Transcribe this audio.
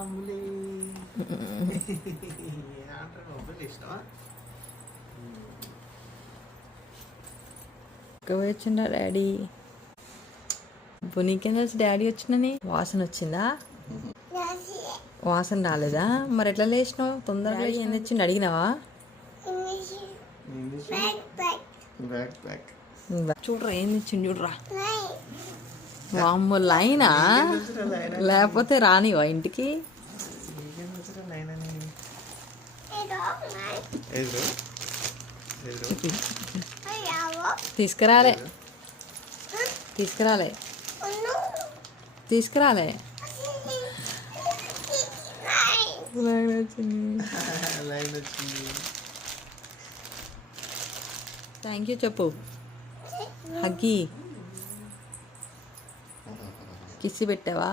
బాంబులే వచ్చిందా డాడీ? నీకేం తెలుసు డాడీ వచ్చిందని? వాసన వచ్చిందా? వాసన రాలేదా? మరి ఎట్లా లేచినావు తొందరగా? ఏం తెచ్చిండు అడిగినావా? చూడరా ఏం తెచ్చిండు చూడరా. వామ్మో లైనా? లేకపోతే రానివా ఇంటికి? తీసుకురాలే తీసుకురాలే తీసుకురాలే. థ్యాంక్ యూ చెప్పు. హగ్గి కిసి పెట్టావా?